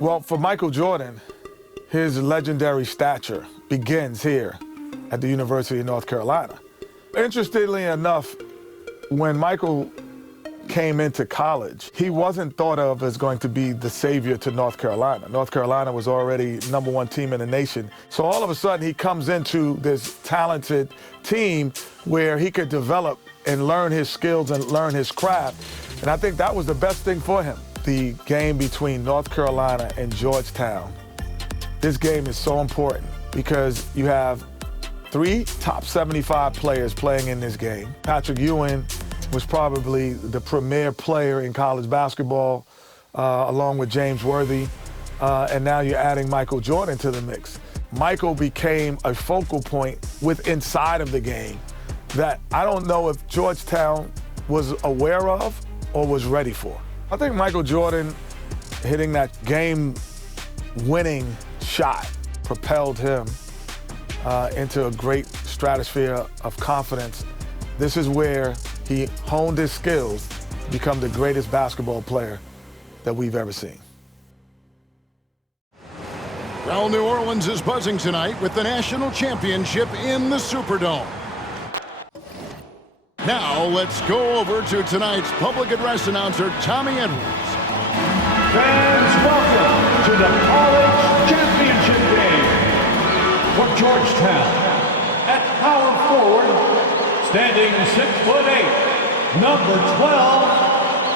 Well, for Michael Jordan, his legendary stature begins here at the University of North Carolina. Interestingly enough, when Michael came into college, he wasn't thought of as going to be the savior to North Carolina. North Carolina was already #1 team in the nation. So all of a sudden he comes into this talented team where he could develop and learn his skills and learn his craft. And I think that was the best thing for him. The game between North Carolina and Georgetown. This game is so important because you have 3 top 75 players playing in this game. Patrick Ewing was probably the premier player in college basketball, along with James Worthy, and now you're adding Michael Jordan to the mix. Michael became a focal point inside of the game that I don't know if Georgetown was aware of or was ready for. I think Michael Jordan hitting that game-winning shot propelled him into a great stratosphere of confidence. This is where he honed his skills to become the greatest basketball player that we've ever seen. Well, New Orleans is buzzing tonight with the national championship in the Superdome. Now let's go over to tonight's public address announcer, Tommy Edwards. Fans, welcome to the college championship game. For Georgetown, at power forward, standing 6'8", number 12,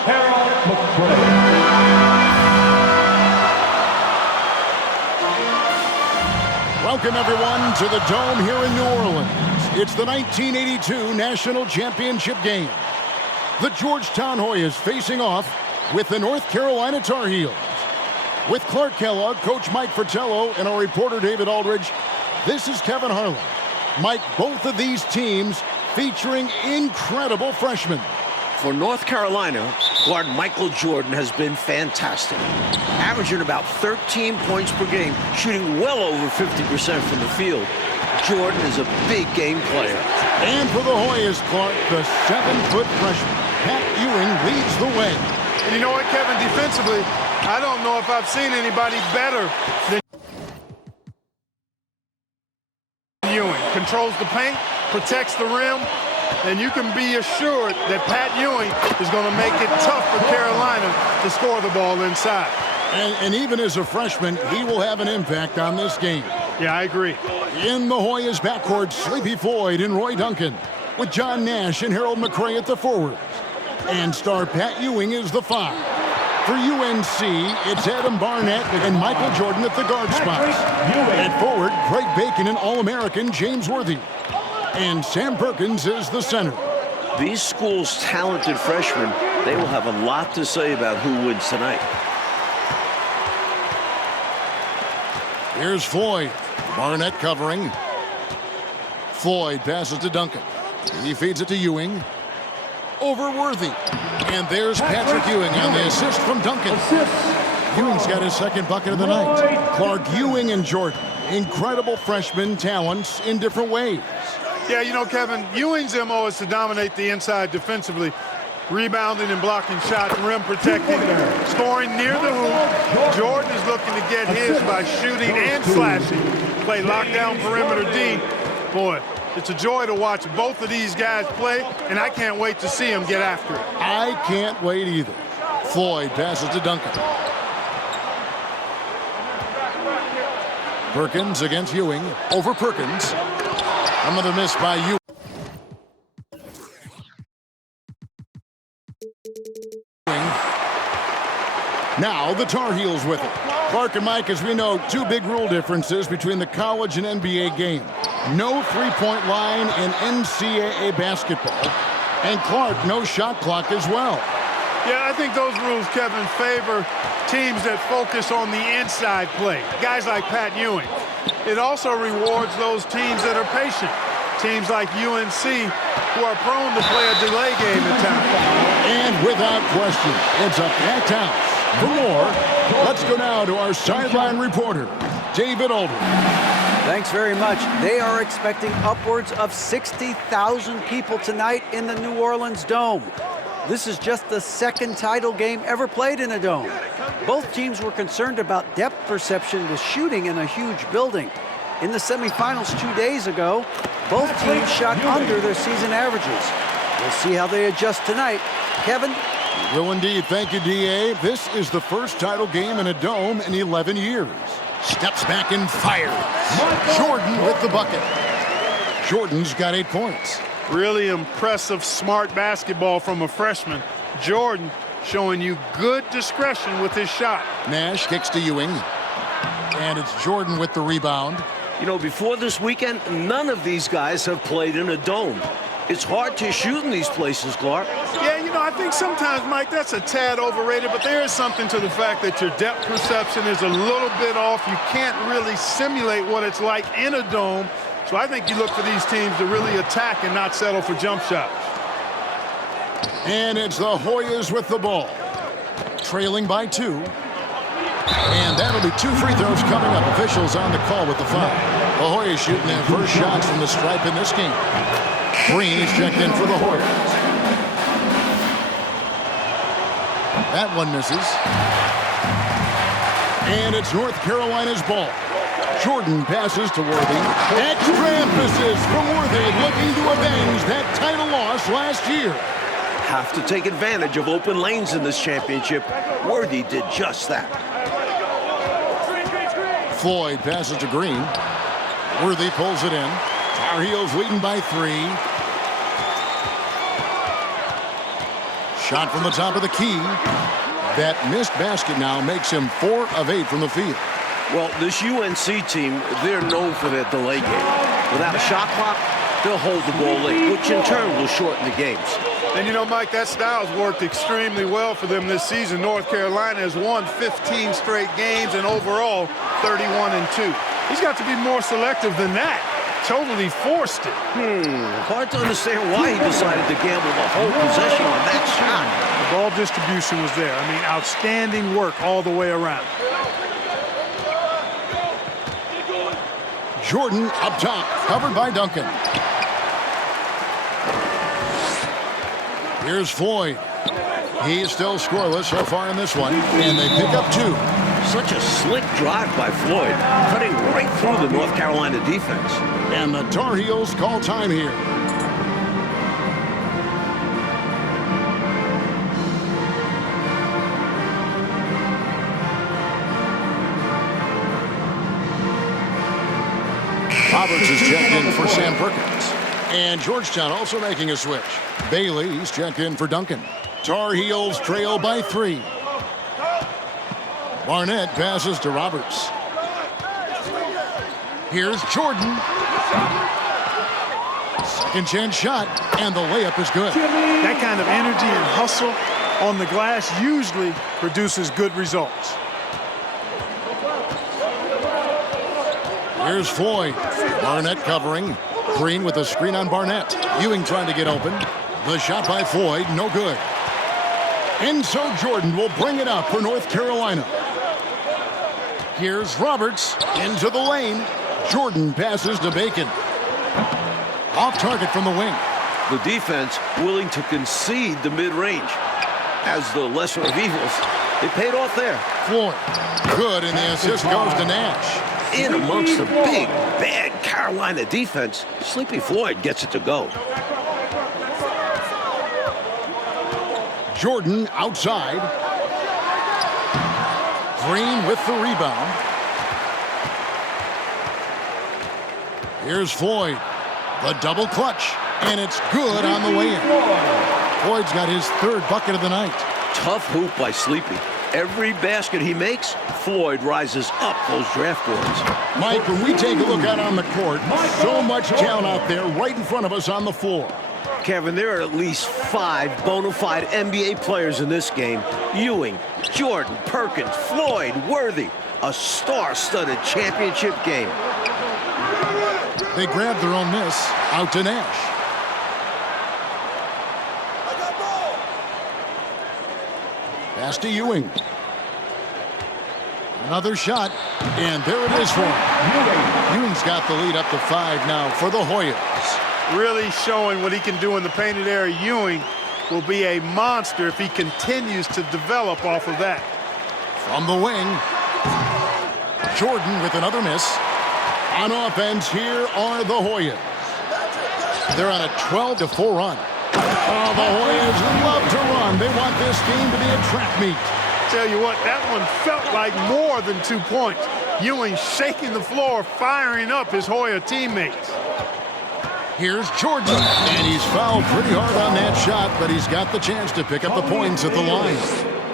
Harold McCray. Welcome, everyone, to the Dome here in New Orleans. It's the 1982 National Championship game. The Georgetown Hoyas facing off with the North Carolina Tar Heels. With Clark Kellogg, Coach Mike Fratello, and our reporter David Aldridge, this is Kevin Harlan. Mike, both of these teams featuring incredible freshmen. For North Carolina, guard Michael Jordan has been fantastic, averaging about 13 points per game, shooting well over 50% from the field. Jordan is a big game player. And for the Hoyas, Clark, the 7-foot freshman, Pat Ewing, leads the way. And you know what, Kevin, defensively, I don't know if I've seen anybody better than Ewing. Controls the paint, protects the rim, and you can be assured that Pat Ewing is going to make it tough for Carolina to score the ball inside. And even as a freshman, he will have an impact on this game. Yeah, I agree. In the Hoyas backcourt, Sleepy Floyd and Roy Duncan, with John Nash and Harold McCray at the forwards. And star Pat Ewing is the 5. For UNC, it's Adam Barnett and Michael Jordan at the guard spots. At forward, Craig Bacon and All-American James Worthy. And Sam Perkins is the center. These schools' talented freshmen, they will have a lot to say about who wins tonight. Here's Floyd. Barnett covering. Floyd passes to Duncan. He feeds it to Ewing. Over Worthy. And there's Patrick Ewing on the assist from Duncan. Ewing's got his second bucket of the night. Clark, Ewing, and Jordan. Incredible freshman talents in different ways. Yeah, you know, Kevin, Ewing's MO is to dominate the inside defensively, rebounding and blocking shots, rim protecting, scoring near the hoop. Jordan is looking to get his by shooting and slashing. Play lockdown perimeter D. Boy, it's a joy to watch both of these guys play, and I can't wait to see them get after it. I can't wait either. Floyd passes to Duncan. Perkins against Ewing. Over Perkins. Another miss by Ewing. Now the Tar Heels with it. Clark and Mike, as we know, 2 big rule differences between the college and NBA game. No three-point line in NCAA basketball. And Clark, no shot clock as well. Yeah, I think those rules, Kevin, favor teams that focus on the inside play. Guys like Pat Ewing. It also rewards those teams that are patient. Teams like UNC who are prone to play a delay game at times. And without question, it's a packed house. For more, let's go now to our sideline reporter, David Aldridge. Thanks very much. They are expecting upwards of 60,000 people tonight in the New Orleans Dome. This is just the second title game ever played in a dome. Both teams were concerned about depth perception with shooting in a huge building. In the semifinals 2 days ago, both teams shot under their season averages. We'll see how they adjust tonight. Kevin? Will indeed. Thank you, D.A. This is the first title game in a dome in 11 years. Steps back and fires. Jordan with the bucket. Jordan's got 8 points. Really impressive, smart basketball from a freshman. Jordan showing you good discretion with his shot. Nash kicks to Ewing. And it's Jordan with the rebound. You know, before this weekend, none of these guys have played in a dome. It's hard to shoot in these places, Clark. Yeah, you know, I think sometimes, Mike, that's a tad overrated, but there is something to the fact that your depth perception is a little bit off. You can't really simulate what it's like in a dome. So I think you look for these teams to really attack and not settle for jump shots. And it's the Hoyas with the ball. Trailing by 2. And that'll be 2 free throws coming up. Officials on the call with the foul. The Hoyas shooting their first shots from the stripe in this game. Green is checked in for the Hoyas. That one misses. And it's North Carolina's ball. Jordan passes to Worthy. Extra emphasis from Worthy, looking to avenge that title loss last year. Have to take advantage of open lanes in this championship. Worthy did just that. Floyd passes to Green. Worthy pulls it in. Tar Heels leading by 3. Shot from the top of the key. That missed basket now makes him 4 of 8 from the field. Well, this UNC team, they're known for their delay game. Without a shot clock, they'll hold the ball late, which in turn will shorten the games. And you know, Mike, that style's worked extremely well for them this season. North Carolina has won 15 straight games and overall 31-2. He's got to be more selective than that. Totally forced it. Hard to understand why he decided to gamble the whole possession on that shot. The ball distribution was there. I mean, outstanding work all the way around. Jordan up top, covered by Duncan. Here's Floyd. He's still scoreless so far in this one, and they pick up 2. Such a slick drive by Floyd, cutting right through the North Carolina defense. And the Tar Heels call time here. Roberts is checked in for Sam Perkins. And Georgetown also making a switch. Bailey's checked in for Duncan. Tar Heels trail by 3. Barnett passes to Roberts. Here's Jordan. Second chance shot, and the layup is good. That kind of energy and hustle on the glass usually produces good results. Here's Floyd. Barnett covering. Green with a screen on Barnett. Ewing trying to get open. The shot by Floyd, no good. And so Jordan will bring it up for North Carolina. Here's Roberts into the lane. Jordan passes to Bacon. Off target from the wing. The defense willing to concede the mid-range. As the lesser of evils, they paid off there. Floyd, good, and the assist goes to Nash. In amongst the big, bad Carolina defense, Sleepy Floyd gets it to go. Jordan outside. Green with the rebound. Here's Floyd. The double clutch. And it's good on the way in. Floyd's got his 3rd bucket of the night. Tough hoop by Sleepy. Every basket he makes, Floyd rises up those draft boards. Mike, when we take a look out on the court, so much talent out there right in front of us on the floor. Kevin, there are at least 5 bona fide NBA players in this game. Ewing, Jordan, Perkins, Floyd, Worthy. A star-studded championship game. They grab their own miss. Out to Nash. Pass to Ewing. Another shot. And there it is for him. Ewing's got the lead up to 5 now for the Hoyas. Really showing what he can do in the painted area. Ewing will be a monster if he continues to develop off of that. From the wing, Jordan with another miss. On offense, here are the Hoyas. They're on a 12-4 run. Oh, the Hoyas love to run. They want this game to be a track meet. Tell you what, that one felt like more than 2 points. Ewing shaking the floor, firing up his Hoya teammates. Here's Jordan, and he's fouled pretty hard on that shot, but he's got the chance to pick up the points at the line.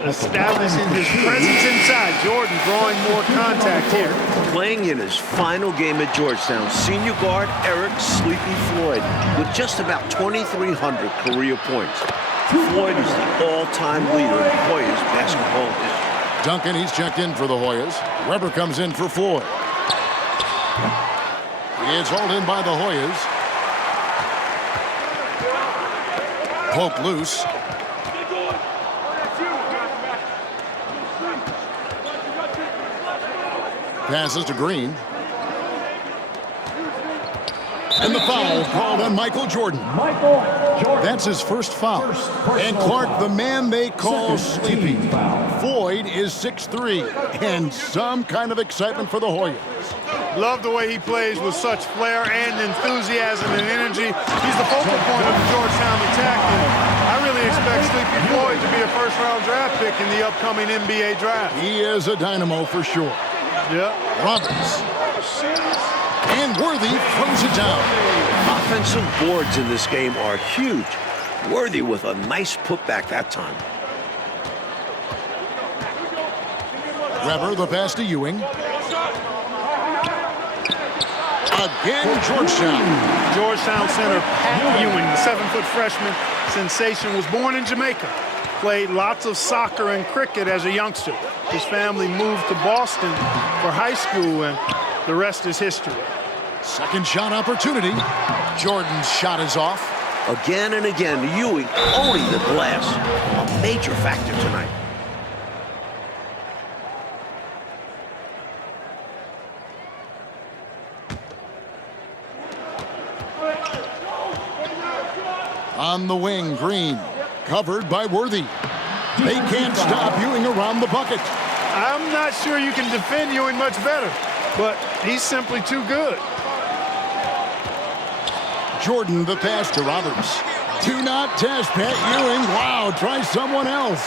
Establishing his presence inside. Jordan drawing more contact here. Playing in his final game at Georgetown, senior guard Eric Sleepy Floyd with just about 2,300 career points. Floyd is the all-time leader in Hoyas basketball history. Duncan, he's checked in for the Hoyas. Weber comes in for Floyd. He is hauled in by the Hoyas. Poke loose. Passes to Green. And the foul called on Michael Jordan. That's his first foul. And Clark, the man they call Sleepy. Floyd is 6'3", and some kind of excitement for the Hoyas. Love the way he plays with such flair and enthusiasm and energy. He's the focal point of the Georgetown attack, and I really expect Sleepy Floyd to be a first-round draft pick in the upcoming NBA draft. He is a dynamo for sure. Yeah. Roberts. And Worthy throws it down. Offensive boards in this game are huge. Worthy with a nice putback that time. Weber, the pass to Ewing. Again, Georgetown. Georgetown center Pat Ewing, the 7-foot freshman sensation, was born in Jamaica. Played lots of soccer and cricket as a youngster. His family moved to Boston for high school, and the rest is history. Second shot opportunity. Jordan's shot is off. Again and again, Ewing owning the glass. A major factor tonight. On the wing, Green. Covered by Worthy. They can't stop Ewing around the bucket. I'm not sure you can defend Ewing much better, but he's simply too good. Jordan, the pass to Roberts. Do not test Pat Ewing. Wow, try someone else.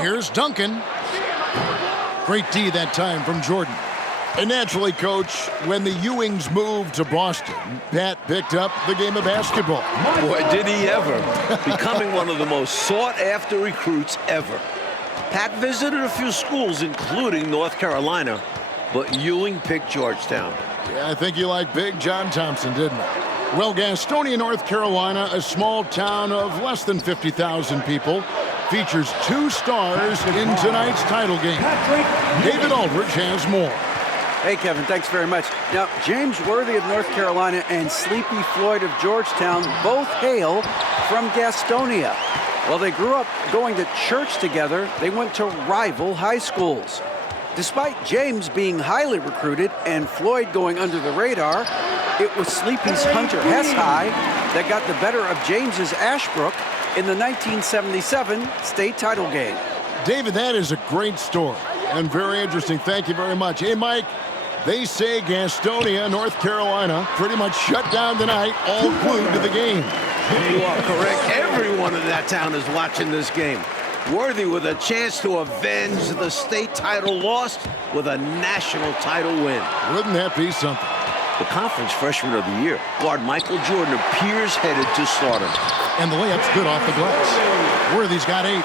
Here's Duncan. Great D that time from Jordan. And naturally, Coach, when the Ewings moved to Boston, Pat picked up the game of basketball. Boy, did he ever. Becoming one of the most sought-after recruits ever. Pat visited a few schools, including North Carolina, but Ewing picked Georgetown. Yeah, I think you liked Big John Thompson, didn't you? Well, Gastonia, North Carolina, a small town of less than 50,000 people, features 2 stars in tonight's title game. David Aldridge has more. Hey, Kevin, thanks very much. Now, James Worthy of North Carolina and Sleepy Floyd of Georgetown both hail from Gastonia. Well, they grew up going to church together. They went to rival high schools. Despite James being highly recruited and Floyd going under the radar, it was Sleepy's Hunter Hess High that got the better of James's Ashbrook in the 1977 state title game. David, that is a great story and very interesting. Thank you very much. Hey, Mike, they say Gastonia, North Carolina, pretty much shut down tonight, all glued to the game. You are correct. Everyone in that town is watching this game. Worthy with a chance to avenge the state title lost with a national title win. Wouldn't that be something? The conference freshman of the year, guard Michael Jordan, appears headed to stardom. And the layup's good off the glass. Worthy's got 8.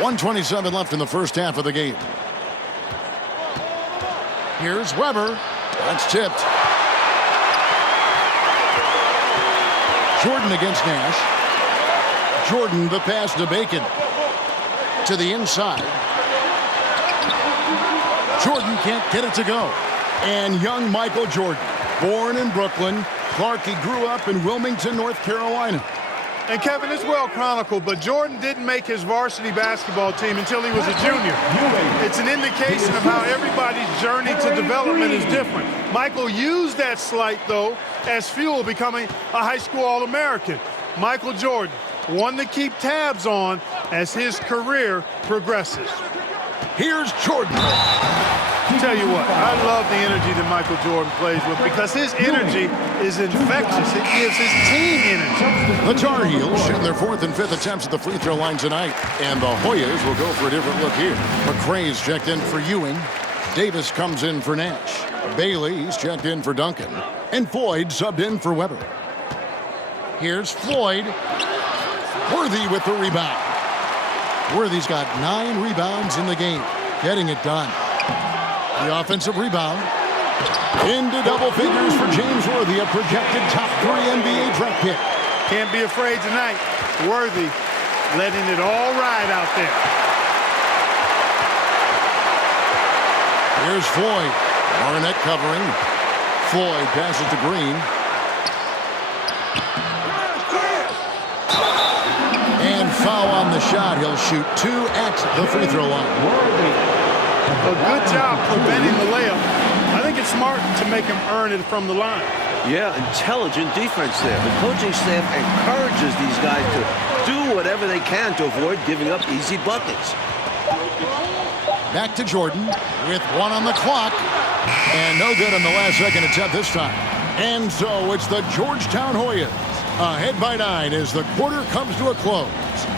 1:27 left in the first half of the game. Here's Weber. That's tipped. Jordan against Nash. Jordan, the pass to Bacon. To the inside. Jordan can't get it to go. And young Michael Jordan, born in Brooklyn. Clark, he grew up in Wilmington, North Carolina. And Kevin, it's well chronicled, but Jordan didn't make his varsity basketball team until he was a junior. It's an indication of how everybody's journey to development is different. Michael used that slight, though, as fuel, becoming a high school All-American. Michael Jordan, one to keep tabs on as his career progresses. Here's Jordan. Tell you what, I love the energy that Michael Jordan plays with because his energy is infectious. It gives his team energy. The Tar Heels shooting their 4th and 5th attempts at the free throw line tonight. And the Hoyas will go for a different look here. McCray's checked in for Ewing. Davis comes in for Nash. Bailey's checked in for Duncan. And Floyd subbed in for Weber. Here's Floyd. Worthy with the rebound. Worthy's got 9 rebounds in the game. Getting it done. The offensive rebound. Into double figures for James Worthy, a projected top 3 NBA draft pick. Can't be afraid tonight. Worthy letting it all ride out there. Here's Floyd. Barnett covering. Floyd passes to Green. And foul on the shot. He'll shoot 2 at the free throw line. A good job preventing the layup. I think it's smart to make him earn it from the line. Yeah, intelligent defense there. The coaching staff encourages these guys to do whatever they can to avoid giving up easy buckets. Back to Jordan with 1 on the clock. And no good on the last second attempt this time. And so it's the Georgetown Hoyas ahead by 9 as the quarter comes to a close.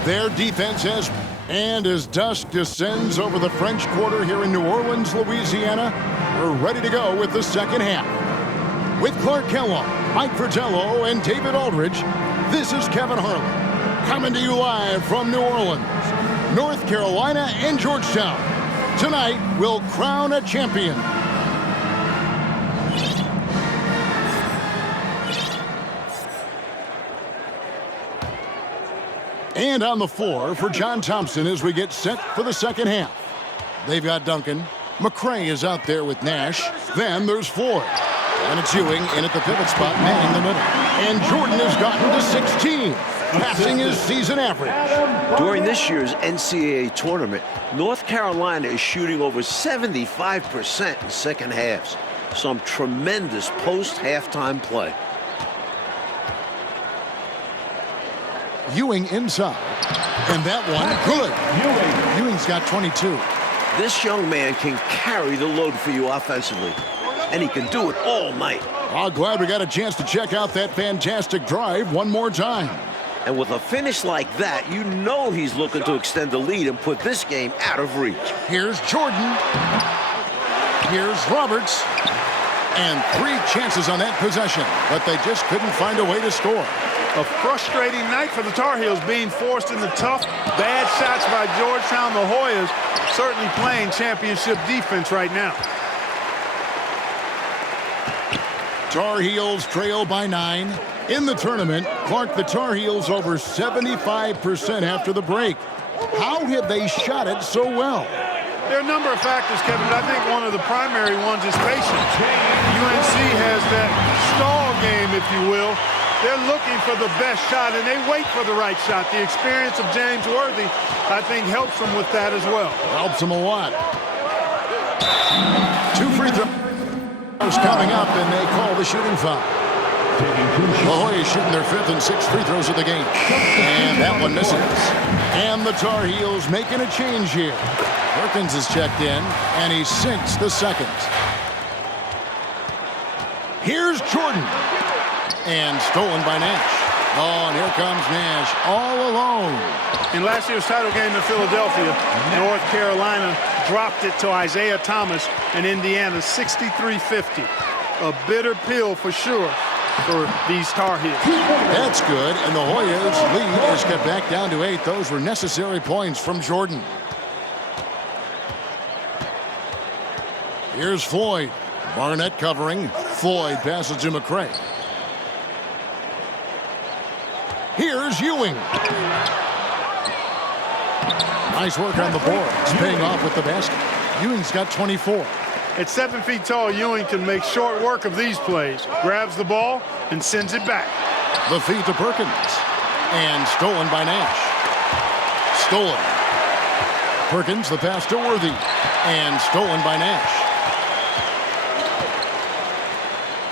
Their defense has... And as dusk descends over the French Quarter here in New Orleans, Louisiana, we're ready to go with the second half. With Clark Kellogg, Mike Fratello, and David Aldridge, this is Kevin Harlan, coming to you live from New Orleans, North Carolina, and Georgetown. Tonight, we'll crown a champion. And on the floor for John Thompson as we get set for the second half. They've got Duncan. McCray is out there with Nash. Then there's Floyd. And it's Ewing in at the pivot spot, manning the middle. And Jordan has gotten to 16, passing his season average. During this year's NCAA tournament, North Carolina is shooting over 75% in second halves. Some tremendous post-halftime play. Ewing inside. And that one, good. Ewing's got 22. This young man can carry the load for you offensively, and he can do it all night. Oh, glad we got a chance to check out that fantastic drive one more time. And with a finish like that, you know he's looking to extend the lead and put this game out of reach. Here's Jordan. Here's Roberts. And 3 chances on that possession, but they just couldn't find a way to score. A frustrating night for the Tar Heels, being forced into tough, bad shots by Georgetown. The Hoyas certainly playing championship defense right now. Tar Heels trail by 9. In the tournament, Clark, the Tar Heels over 75% after the break. How have they shot it so well? There are a number of factors, Kevin, but I think one of the primary ones is patience. UNC has that stall game, if you will. They're looking for the best shot, and they wait for the right shot. The experience of James Worthy, I think, helps them with that as well. Helps them a lot. 2 free throws coming up, and they call the shooting foul. The Hoyas shooting their 5th and 6th free throws of the game. And that one misses. And the Tar Heels making a change here. Perkins is checked in, and he sinks the second. Here's Jordan. And stolen by Nash. Oh, and here comes Nash all alone. In last year's title game in Philadelphia, North Carolina dropped it to Isaiah Thomas and Indiana 63-50. A bitter pill for sure for these Tar Heels. That's good, and the Hoyas lead is cut back down to 8. Those were necessary points from Jordan. Here's Floyd. Barnett covering. Floyd passes to McCray. Here's Ewing. Nice work on the boards, paying off with the basket. Ewing's got 24. At 7 feet tall, Ewing can make short work of these plays. Grabs the ball and sends it back. The feed to Perkins. And stolen by Nash. Stolen. Perkins, the pass to Worthy. And stolen by Nash.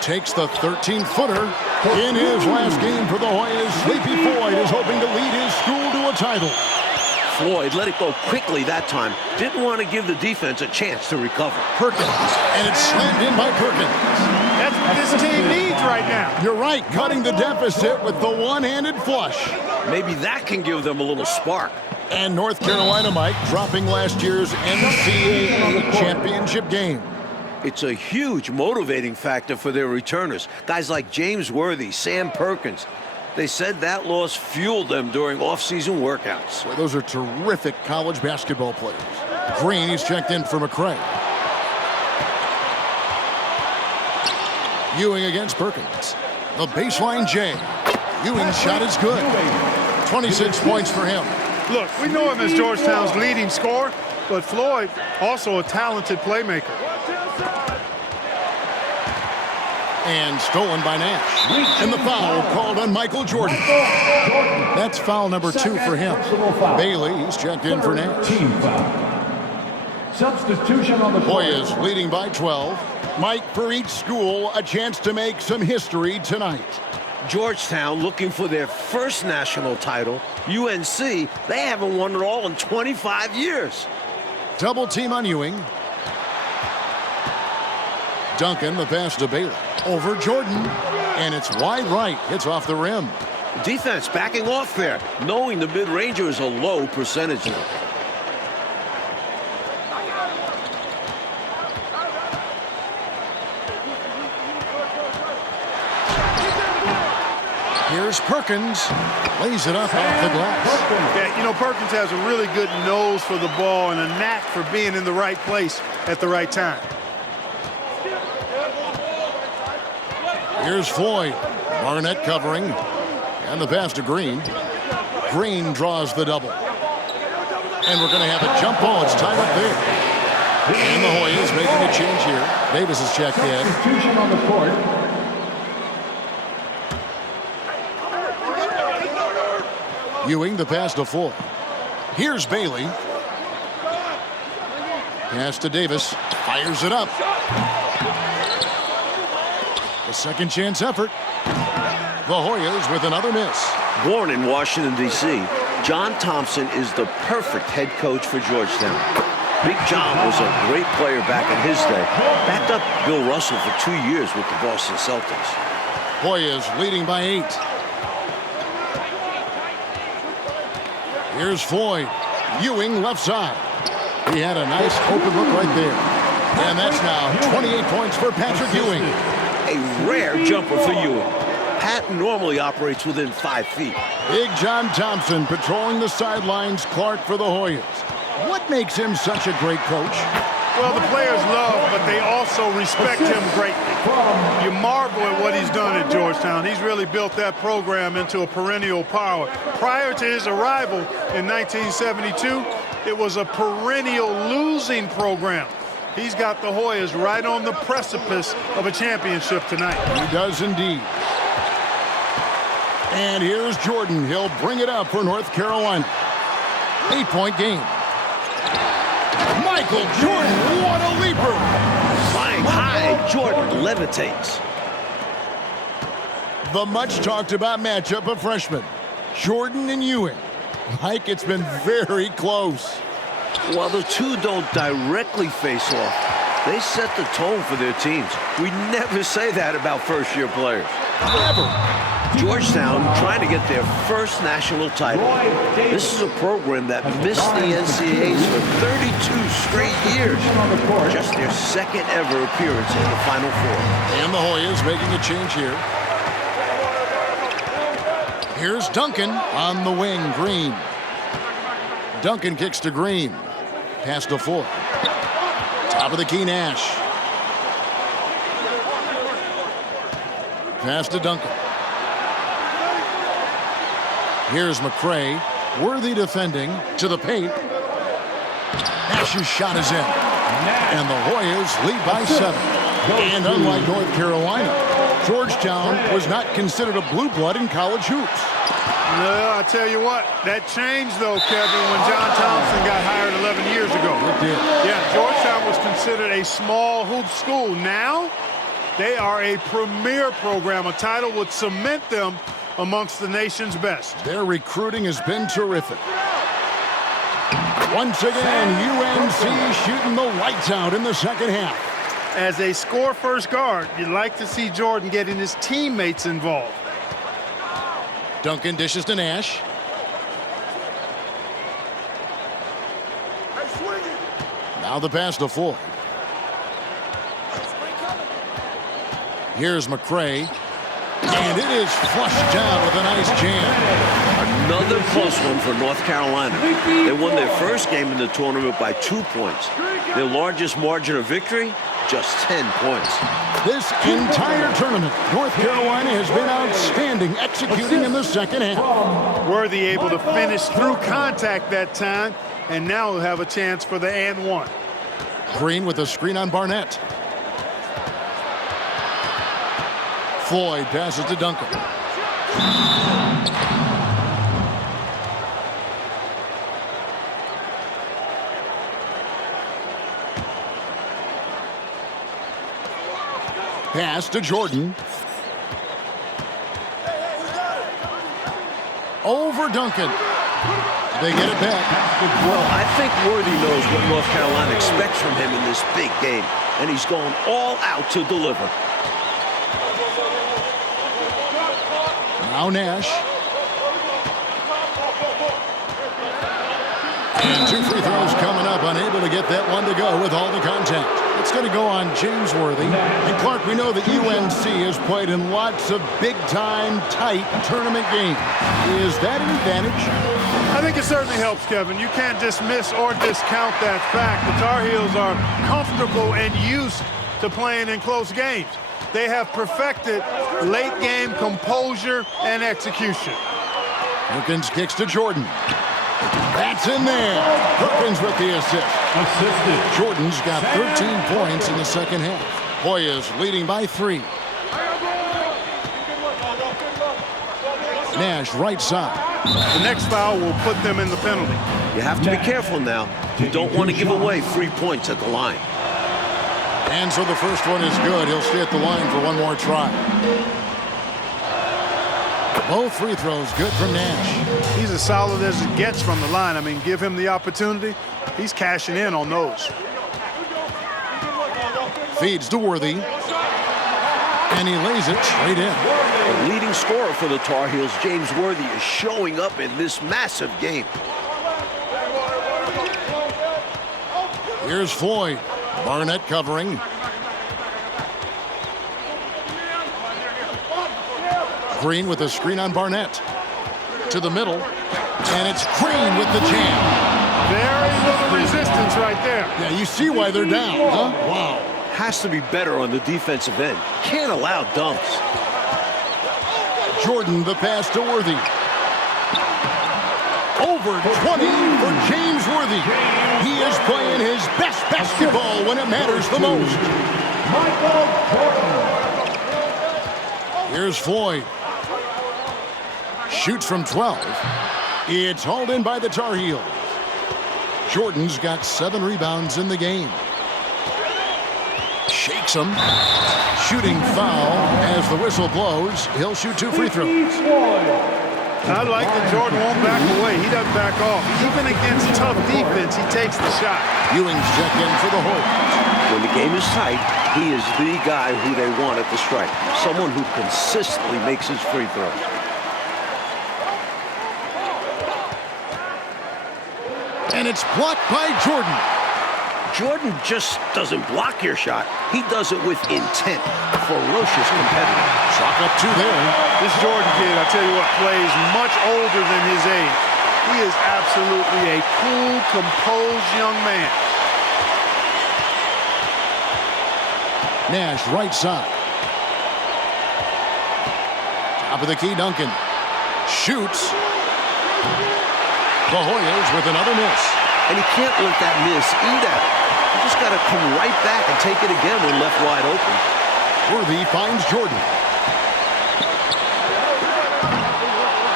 Takes the 13-footer. In his last game for the Hoyas, Sleepy Floyd is hoping to lead his school to a title. Floyd let it go quickly that time. Didn't want to give the defense a chance to recover. Perkins, and it's slammed in by Perkins. That's what this team needs right now. You're right, cutting the deficit with the one-handed flush. Maybe that can give them a little spark. And North Carolina, Mike, dropping last year's NCAA championship game. It's a huge motivating factor for their returners. Guys like James Worthy, Sam Perkins. They said that loss fueled them during off-season workouts. Well, those are terrific college basketball players. Green, he's checked in for McCray. Ewing against Perkins. The baseline J. Ewing's shot is good. 26 points for him. Look, we know him as Georgetown's leading scorer, but Floyd also a talented playmaker. And stolen by Nash. And the foul called on Michael Jordan. That's foul number 2 for him. Bailey, he's checked in for Nash. Team foul. Substitution on the court. Hoyas leading by 12. Mike, for each school, a chance to make some history tonight. Georgetown looking for their first national title. UNC, they haven't won it all in 25 years. Double team on Ewing. Duncan, the pass to Bailey. Over Jordan. And it's wide right. Hits off the rim. Defense backing off there, knowing the mid-ranger is a low percentage now. Here's Perkins. Lays it up off the glass. Yeah, you know, Perkins has a really good nose for the ball and a knack for being in the right place at the right time. Here's Floyd. Barnett covering. And the pass to Green. Green draws the double. And we're going to have a jump ball. It's tied up there. And the Hoyas making a change here. Davis is checked in. Substitution on the court. Ewing, the pass to Floyd. Here's Bailey. Pass to Davis. Fires it up. A second chance effort. The Hoyas with another miss. Born in Washington, D.C., John Thompson is the perfect head coach for Georgetown. Big John was a great player back in his day. Backed up Bill Russell for 2 years with the Boston Celtics. Hoyas leading by 8. Here's Floyd. Ewing left side. He had a nice open look right there. And that's now 28 points for Patrick Ewing. A rare jumper for Ewing. Pat normally operates within 5 feet. Big John Thompson patrolling the sidelines. Clark for the Hoyas. What makes him such a great coach? Well, the players love, but they also respect him greatly. You marvel at what he's done at Georgetown. He's really built that program into a perennial power. Prior to his arrival in 1972, it was a perennial losing program. He's got the Hoyas right on the precipice of a championship tonight. He does indeed. And here's Jordan. He'll bring it up for North Carolina. 8-point game. Michael Jordan, what a leaper! Flying high, Jordan levitates. The much talked about matchup of freshmen, Jordan and Ewing. Mike, it's been very close. While the two don't directly face off, they set the tone for their teams. We never say that about first-year players. Never. Georgetown trying to get their first national title. This is a program that missed the NCAAs for 32 straight years. Just their second ever appearance in the Final Four. And the Hoyas making a change here. Here's Duncan on the wing, Green. Duncan kicks to Green. Pass to Floyd. Top of the key, Nash. Pass to Duncan. Here's McCray. Worthy defending to the paint. Nash's shot is in. And the Hoyas lead by 7. And unlike North Carolina, Georgetown was not considered a blue blood in college hoops. No, I tell you what, that changed though, Kevin, when John Thompson got hired 11 years ago. It did. Yeah, Georgetown was considered a small hoop school. Now, they are a premier program. A title would cement them amongst the nation's best. Their recruiting has been terrific. Once again, UNC shooting the lights out in the second half. As a score-first guard, you'd like to see Jordan getting his teammates involved. Duncan dishes to Nash. Now the pass to Floyd. Here's McCray. And it is flushed down with a nice jam. Another close one for North Carolina. They won their first game in the tournament by 2 points. Their largest margin of victory, just 10 points. This entire tournament, North Carolina has been outstanding executing in the second half. Worthy able to finish through contact that time, and now he'll have a chance for the and one. Green with a screen on Barnett. Floyd passes to Duncan. Pass to Jordan. Over Duncan. They get it back. Well, I think Worthy knows what North Carolina expects from him in this big game, and he's going all out to deliver. Now Nash. And 2 free throws coming up, unable to get that one to go with all the contact. It's going to go on James Worthy. And Clark, we know that UNC has played in lots of big-time, tight tournament games. Is that an advantage? I think it certainly helps, Kevin. You can't dismiss or discount that fact. The Tar Heels are comfortable and used to playing in close games. They have perfected late-game composure and execution. Perkins kicks to Jordan. That's in there. Perkins with the assist. Jordan's got 13 points in the second half. Hoyas leading by 3. Nash right side. The next foul will put them in the penalty. You have to be careful now. You don't want to give away free points at the line. And so the first one is good. He'll stay at the line for one more try. Both free throws good from Nash. He's as solid as it gets from the line. I mean, give him the opportunity. He's cashing in on those. Feeds to Worthy. And he lays it straight in. The leading scorer for the Tar Heels, James Worthy, is showing up in this massive game. Here's Floyd. Barnett covering. Green with a screen on Barnett. To the middle. And it's Green with the jam. Very little resistance right there. Yeah, you see why they're down, huh? Wow. Has to be better on the defensive end. Can't allow dunks. Jordan, the pass to Worthy. Over 20 for James Worthy. He is playing his best basketball when it matters the most. Michael Jordan. Here's Floyd. Shoots from 12. It's hauled in by the Tar Heels. Jordan's got 7 rebounds in the game. Shakes him. Shooting foul as the whistle blows. He'll shoot 2 free throws. I like that Jordan won't back away. He doesn't back off. Even against tough defense, he takes the shot. Ewing's check in for the hold. When the game is tight, he is the guy who they want at the stripe. Someone who consistently makes his free throws. And it's blocked by Jordan. Jordan just doesn't block your shot. He does it with intent. A ferocious competitor. Chalk up 2 there. This Jordan kid, I tell you what, plays much older than his age. He is absolutely a cool, composed young man. Nash right side. Top of the key, Duncan. Shoots. The Hoyas with another miss. And he can't let that miss eat at him. You just got to come right back and take it again when left wide open. Worthy finds Jordan.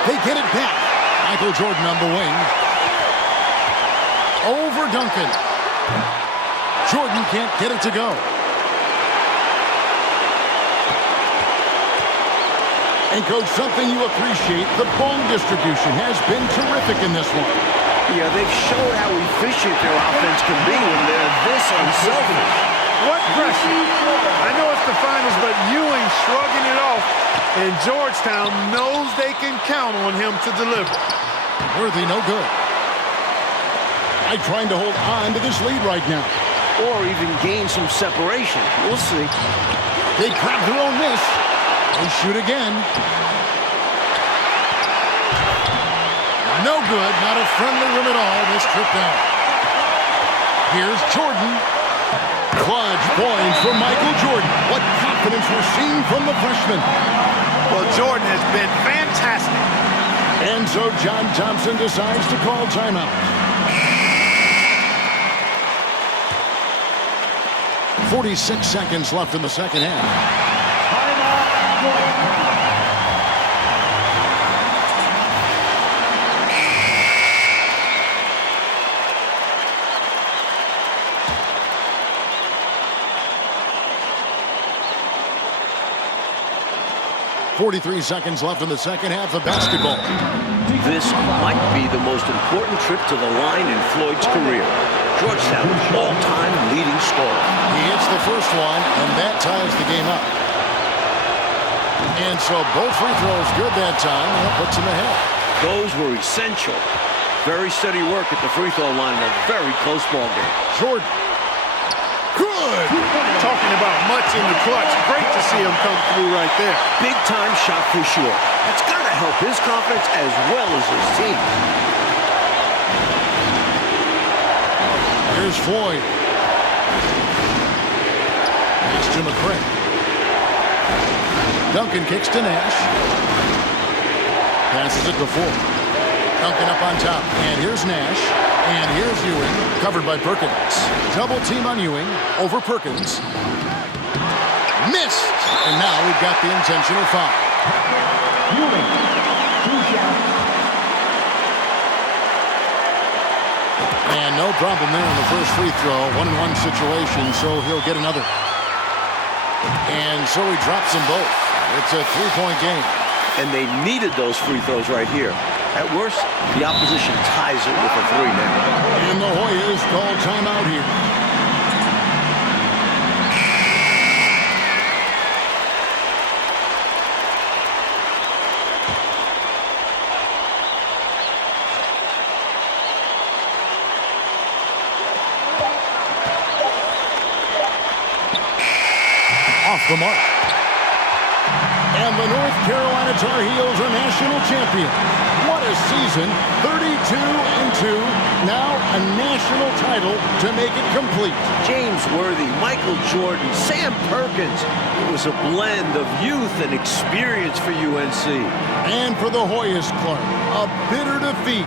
They get it back. Michael Jordan on the wing. Over Duncan. Jordan can't get it to go. And, Coach, something you appreciate, the ball distribution has been terrific in this one. Yeah, they've showed how efficient their offense can be when they're this unselfish. What pressure? I know it's the finals, but Ewing shrugging it off, and Georgetown knows they can count on him to deliver. Worthy, no good. I'm trying to hold on to this lead right now. Or even gain some separation. We'll see. They grab their own miss. They shoot again. No good. Not a friendly rim at all. This trip down. Here's Jordan. Clutch points for Michael Jordan. What confidence we're seeing from the freshman. Well, Jordan has been fantastic. And so John Thompson decides to call timeout. 46 seconds left in the second half. 43 seconds left in the second half of basketball. This might be the most important trip to the line in Floyd's career. Georgetown's all-time leading scorer. He hits the first one, and that ties the game up. And so both free throws good that time, and that puts him ahead. Those were essential. Very steady work at the free throw line in a very close ball game. Jordan. Good! Talking about much in the clutch. Great to see him come through right there. Big-time shot for sure. That's got to help his confidence as well as his team. Here's Floyd. Next to McCray. Duncan kicks to Nash. Passes it to Ford. Duncan up on top. And here's Nash. And here's Ewing, covered by Perkins. Double team on Ewing over Perkins. Missed. And now we've got the intentional foul. Ewing, 2 shots. And no problem there in the first free throw. 1-on-1 situation, so he'll get another. And so he drops them both. It's a 3-point game. And they needed those free throws right here. At worst, the opposition ties it with a 3 now. And the Hoyas call timeout here. Off the mark. And the North Carolina Tar Heels are national champions. What a season. 32-2. Now a national title to make it complete. James Worthy, Michael Jordan, Sam Perkins. It was a blend of youth and experience for UNC. And for the Hoyas, Clark, a bitter defeat